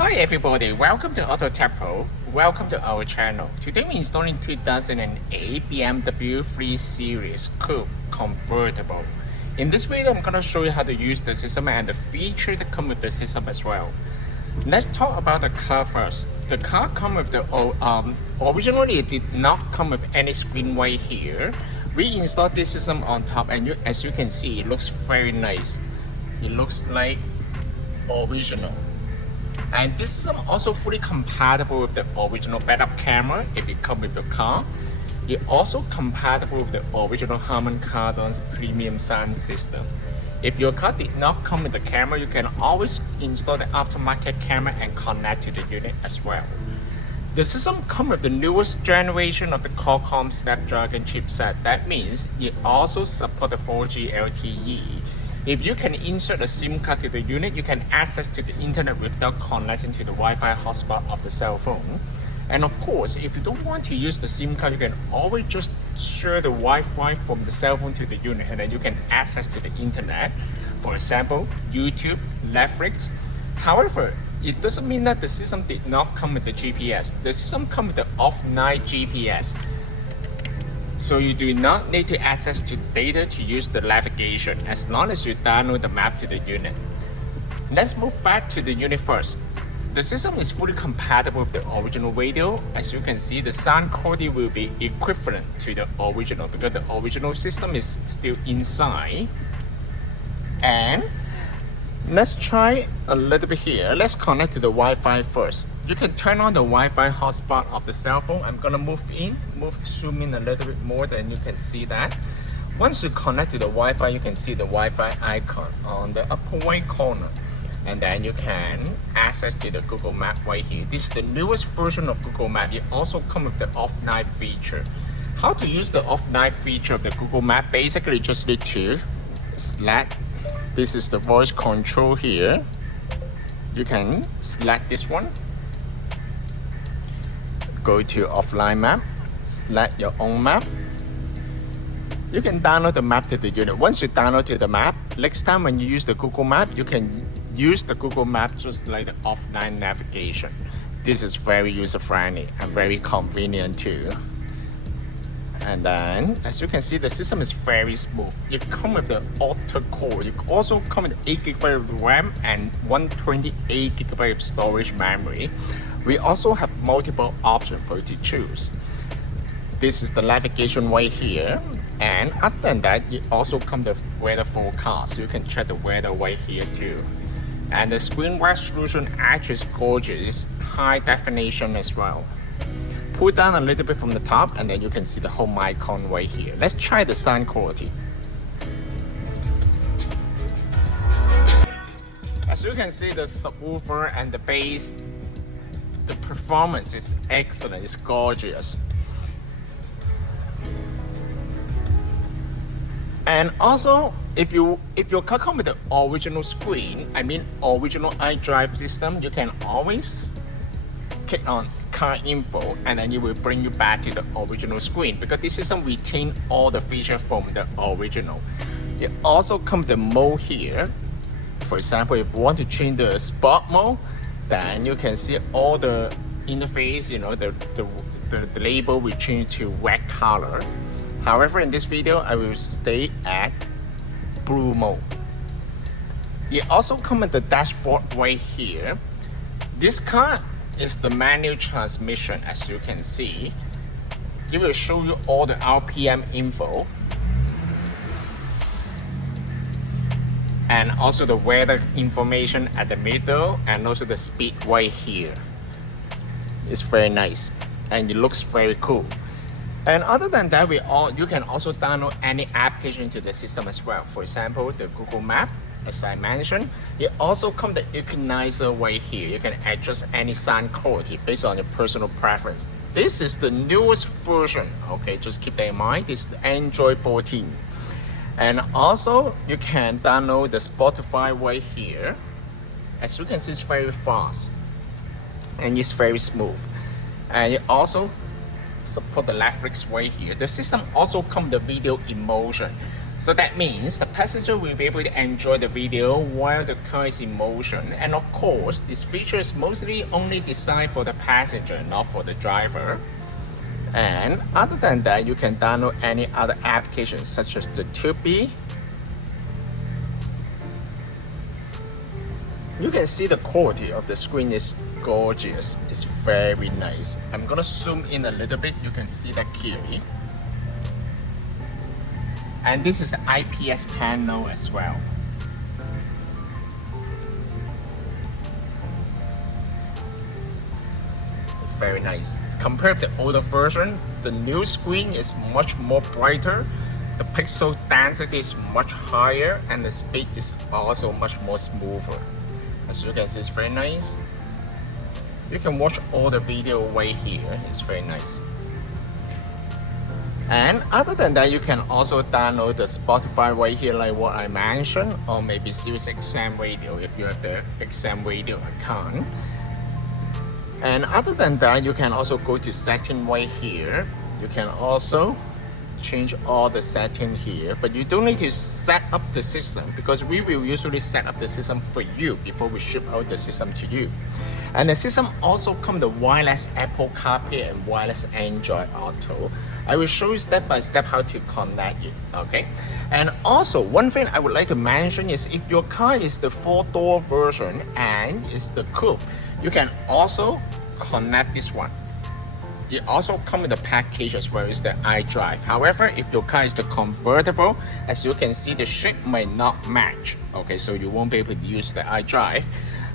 Hi everybody, welcome to AutoTecPro. Welcome to our channel. Today we're installing 2008 BMW 3 Series Coupe convertible. In this video, I'm going to show you how to use the system and the features that come with the system as well. Let's talk about the car first. The car comes with the originally it did not come with any screen right here. We installed this system on top, and as you can see, it looks very nice. It looks like original. And this system also fully compatible with the original backup camera if it comes with the car. It also compatible with the original Harman Kardon's premium sound system. If your car did not come with the camera, you can always install the aftermarket camera and connect to the unit as well. The system comes with the newest generation of the Qualcomm Snapdragon chipset. That means it also supports the 4G LTE. If you can insert a SIM card to the unit, you can access to the internet without connecting to the Wi-Fi hotspot of the cell phone. And of course, if you don't want to use the SIM card, you can always just share the Wi-Fi from the cell phone to the unit, and then you can access to the internet. For example, YouTube, Netflix. However, it doesn't mean that the system did not come with the GPS. The system comes with the offline GPS. So you do not need to access to data to use the navigation as long as you download the map to the unit. Let's move back to the unit first. The system is fully compatible with the original radio. As you can see, the sound quality will be equivalent to the original because the original system is still inside. And let's try a little bit here. Let's connect to the Wi-Fi first. You can turn on the Wi-Fi hotspot of the cell phone. I'm gonna zoom in a little bit more, then you can see that. Once you connect to the Wi-Fi, you can see the Wi-Fi icon on the upper right corner. And then you can access to the Google Map right here. This is the newest version of Google Map. It also comes with the offline feature. How to use the offline feature of the Google Map? Basically, you just need to select. This is the voice control here. You can select this one. Go to offline map. Select your own map. You can download the map to the unit. Once you download to the map, next time when you use the Google Map, you can use the Google Map just like the offline navigation. This is very user-friendly and very convenient too. And then, as you can see, the system is very smooth. It comes with the octa-core. It also comes with 8GB of RAM and 128GB of storage memory. We also have multiple options for you to choose. This is the navigation right here. And other than that, it also comes with weather forecast. So you can check the weather right here too. And the screen resolution actually is gorgeous. It's high definition as well. Pull down a little bit from the top, and then you can see the home icon right here. Let's try the sound quality. As you can see, the subwoofer and the bass, the performance is excellent. It's gorgeous. And also, if your car comes with the original screen, original iDrive system, you can always click on Car Info, and then it will bring you back to the original screen because this system retains all the features from the original. It also comes with the mode here. For example, if you want to change the sport mode, then you can see all the interface, the label will change to red color. However, in this video, I will stay at blue mode. It also comes with the dashboard right here. This car is the manual transmission. As you can see, it will show you all the RPM info and also the weather information at the middle, and also the speed right here. It's very nice and it looks very cool. And other than that, you can also download any application to the system as well. For example, the Google Map. As I mentioned, it also comes with the equalizer right here. You can adjust any sound quality based on your personal preference. This is the newest version. Okay, just keep that in mind. This is Android 14. And also, you can download the Spotify right here. As you can see, it's very fast and it's very smooth. And it also support the Netflix right here. The system also comes with the video emotion. So that means the passenger will be able to enjoy the video while the car is in motion. And of course, this feature is mostly only designed for the passenger, not for the driver. And other than that, you can download any other applications such as the Tubi. You can see the quality of the screen is gorgeous. It's very nice. I'm gonna zoom in a little bit. You can see that clearly. And this is an IPS panel as well. Very nice. Compared to the older version, the new screen is much more brighter. The pixel density is much higher and the speed is also much more smoother. As you can see, it's very nice. You can watch all the video right here. It's very nice. And other than that, you can also download the Spotify right here like what I mentioned, or maybe Sirius XM radio if you have the XM radio account. And other than that, you can also go to setting right here. You can also change all the setting here, but you don't need to set up the system because we will usually set up the system for you before we ship out the system to you. And the system also comes with wireless Apple CarPlay and wireless Android Auto. I will show you step by step how to connect it, okay? And also, one thing I would like to mention is if your car is the 4-door version and is the coupe, you can also connect this one. It also comes with a package as well as the iDrive. However, if your car is the convertible, as you can see, the shape might not match. Okay, so you won't be able to use the iDrive.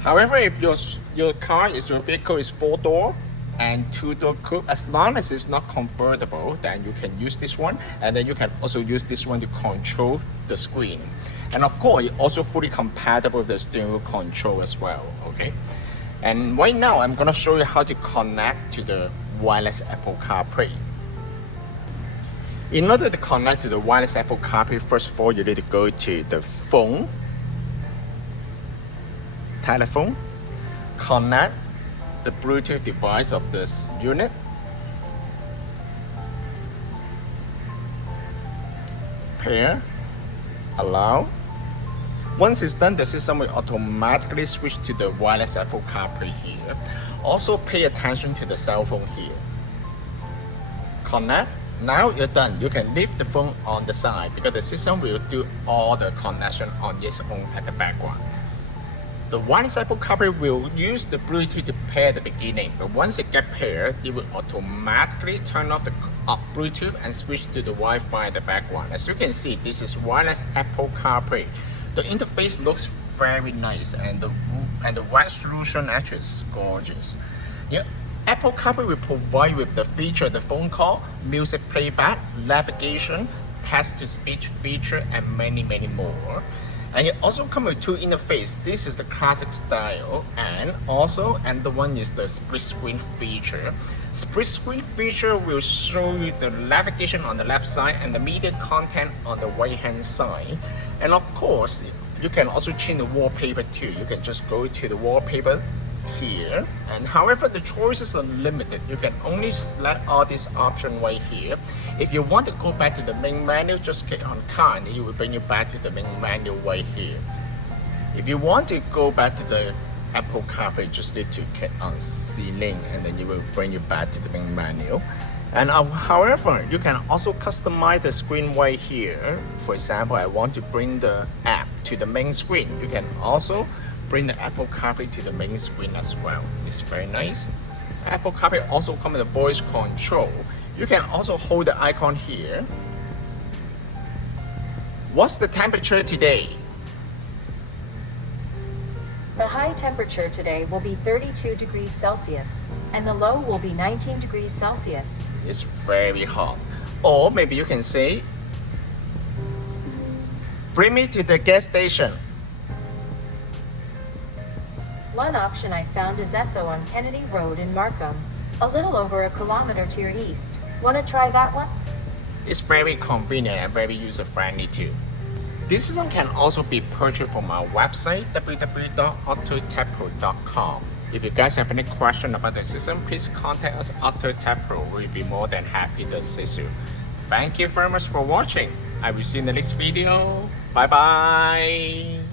However, if your vehicle is 4-door and 2-door coupe, as long as it's not convertible, then you can use this one, and then you can also use this one to control the screen. And of course, it's also fully compatible with the steering wheel control as well. Okay. And right now, I'm gonna show you how to connect to the wireless Apple CarPlay. In order to connect to the wireless Apple CarPlay, first of all, you need to go to the phone, telephone, connect the Bluetooth device of this unit, pair, allow. Once it's done, the system will automatically switch to the wireless Apple CarPlay here. Also pay attention to the cell phone here. Connect. Now you're done. You can leave the phone on the side because the system will do all the connection on its own at the background. The wireless Apple CarPlay will use the Bluetooth to pair at the beginning, but once it gets paired, it will automatically turn off the Bluetooth and switch to the Wi-Fi at the background. As you can see, this is wireless Apple CarPlay. The interface looks very nice, and the resolution actually is gorgeous. Yeah, Apple CarPlay will provide you with the feature, the phone call, music playback, navigation, text-to-speech feature, and many more. And it also comes with two interfaces. This is the classic style, and the one is the split screen feature. Split screen feature will show you the navigation on the left side and the media content on the right hand side. And of course, you can also change the wallpaper too. You can just go to the wallpaper here, and however the choices are limited. You can only select all these options right here. If you want to go back to the main menu, just click on car and it will bring you back to the main menu right here. If you want to go back to the Apple CarPlay, just need to click on ceiling and then it will bring you back to the main menu. And however, you can also customize the screen right here. For example, I want to bring the app to the main screen. You can also bring the Apple CarPlay to the main screen as well. It's very nice. Apple CarPlay also comes with a voice control. You can also hold the icon here. What's the temperature today? The high temperature today will be 32 degrees Celsius, and the low will be 19 degrees Celsius. It's very hot. Or maybe you can say, bring me to the gas station. One option I found is Esso on Kennedy Road in Markham, a little over a kilometer to your east. Want to try that one? It's very convenient and very user-friendly too. This system can also be purchased from our website, www.AutoTecPro.com. If you guys have any question about the system, please contact us at AutoTecPro. We'll be more than happy to assist you. Thank you very much for watching. I will see you in the next video. Bye bye.